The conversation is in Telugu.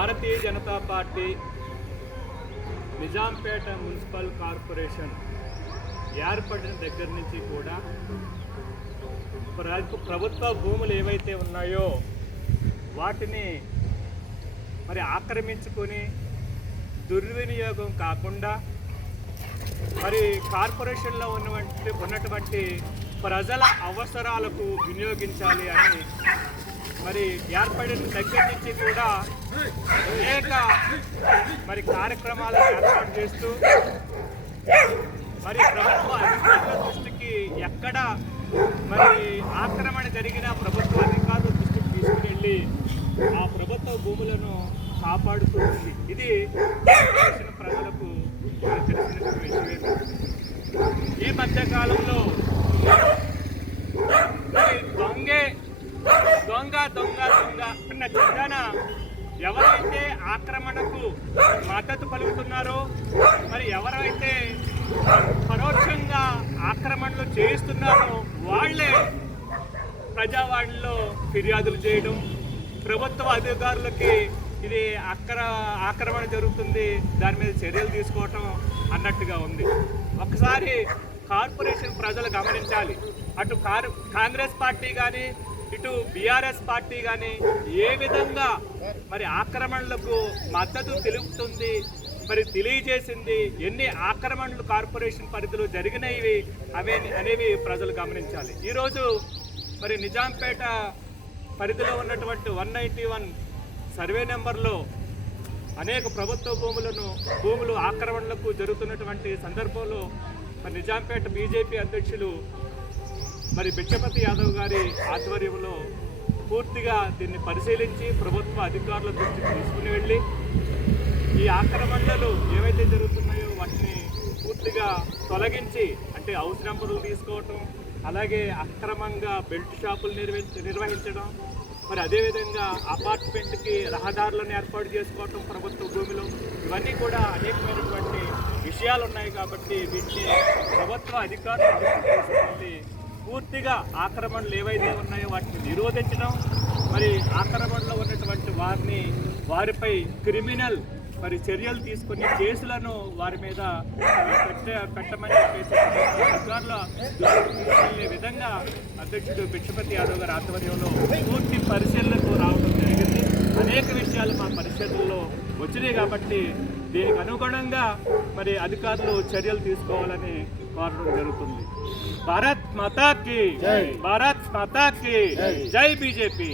Bharatiya Janata Party Nizampet municipal corporation ఏర్పడిన దగ్గర నుంచి కూడా ప్ర- ప్రభుత్వ భూములు ఏవైతే ఉన్నాయో వాటిని మరి ఆక్రమించుకొని దుర్వినియోగం కాకుండా మరి కార్పొరేషన్లో ఉన్నటువంటి ఉన్నటువంటి ప్రజల అవసరాలకు వినియోగించాలి అని మరి ఏర్పడిన దగ్గర నుంచి కూడా అనేక మరి కార్యక్రమాలు ఏర్పాటు చేస్తూ మరి ప్రభుత్వ అధికారుల దృష్టికి ఎక్కడ మరి ఆక్రమణ జరిగిన ప్రభుత్వ అధికారుల దృష్టికి తీసుకుని వెళ్ళి ఆ ప్రభుత్వ భూములను కాపాడుతూ ఉంది. ఇది దేశం ప్రజలకు తెలిసినటువంటి విషయమే. ఈ మధ్యకాలంలో కాలంలో మరి దొంగే దొంగ దొంగ దొంగ అన్న చిన్న ఎవరైతే ఆక్రమణకు మద్దతు పలుకుతున్నారో మరి ఎవరైతే పరోక్షంగా ఆక్రమణలు చేయిస్తున్నారో వాళ్ళే ప్రజావాణిలో ఫిర్యాదులు చేయడం ప్రభుత్వ అధికారులకి ఇది అక్ర ఆక్రమణ జరుగుతుంది దాని మీద చర్యలు తీసుకోవటం అన్నట్టుగా ఉంది. ఒకసారి కార్పొరేషన్ ప్రజలు గమనించాలి. అటు కారు కాంగ్రెస్ పార్టీ కానీ ఇటు బీఆర్ఎస్ పార్టీ కానీ ఏ విధంగా మరి ఆక్రమణలకు మద్దతు తెలుపుతుంది మరి తెలియజేసింది ఎన్ని ఆక్రమణలు కార్పొరేషన్ పరిధిలో జరిగినవి అవే అనేవి ప్రజలు గమనించాలి. ఈరోజు మరి నిజాంపేట పరిధిలో ఉన్నటువంటి వన్ నైంటీ వన్ సర్వే నెంబర్లో అనేక ప్రభుత్వ భూములను భూములు ఆక్రమణలకు జరుగుతున్నటువంటి సందర్భంలో మరి నిజాంపేట బీజేపీ అధ్యక్షులు మరి బిచ్చపతి యాదవ్ గారి ఆధ్వర్యంలో పూర్తిగా దీన్ని పరిశీలించి ప్రభుత్వ అధికారుల దృష్టికి తీసుకుని వెళ్ళి ఈ ఆక్రమణలు ఏవైతే జరుగుతున్నాయో వాటిని పూర్తిగా తొలగించి అంటే హౌస్ నెంబర్లు తీసుకోవటం అలాగే అక్రమంగా బెల్ట్ షాపులు నిర్వహించ నిర్వహించడం మరి అదేవిధంగా అపార్ట్మెంట్కి రహదారులను ఏర్పాటు చేసుకోవటం ప్రభుత్వ భూమిలో ఇవన్నీ కూడా అనేకమైనటువంటి విషయాలు ఉన్నాయి కాబట్టి వీటిని ప్రభుత్వ అధికారులు దృష్టికి పూర్తిగా ఆక్రమణలు ఏవైతే ఉన్నాయో వాటిని నిరోధించడం మరి ఆక్రమణలో ఉన్నటువంటి వారిని వారిపై క్రిమినల్ మరి చర్యలు తీసుకుని కేసులను వారి మీద పెట్ట పెట్టమని చెప్పేసి అధికారుల తీసుకెళ్ళే విధంగా అధ్యక్షుడు బిక్షపతి యాదవ్ గారి ఆధ్వర్యంలో పూర్తి పరిశీలనకు రావడం జరిగింది. అనేక విషయాలు మా పరిశీలనలో వచ్చినాయి కాబట్టి దీనికి అనుగుణంగా మరి అధికారులు చర్యలు తీసుకోవాలని కోరడం జరుగుతుంది. భారత్ మాతాకి భారత్ మాతాకి జై బీజేపీ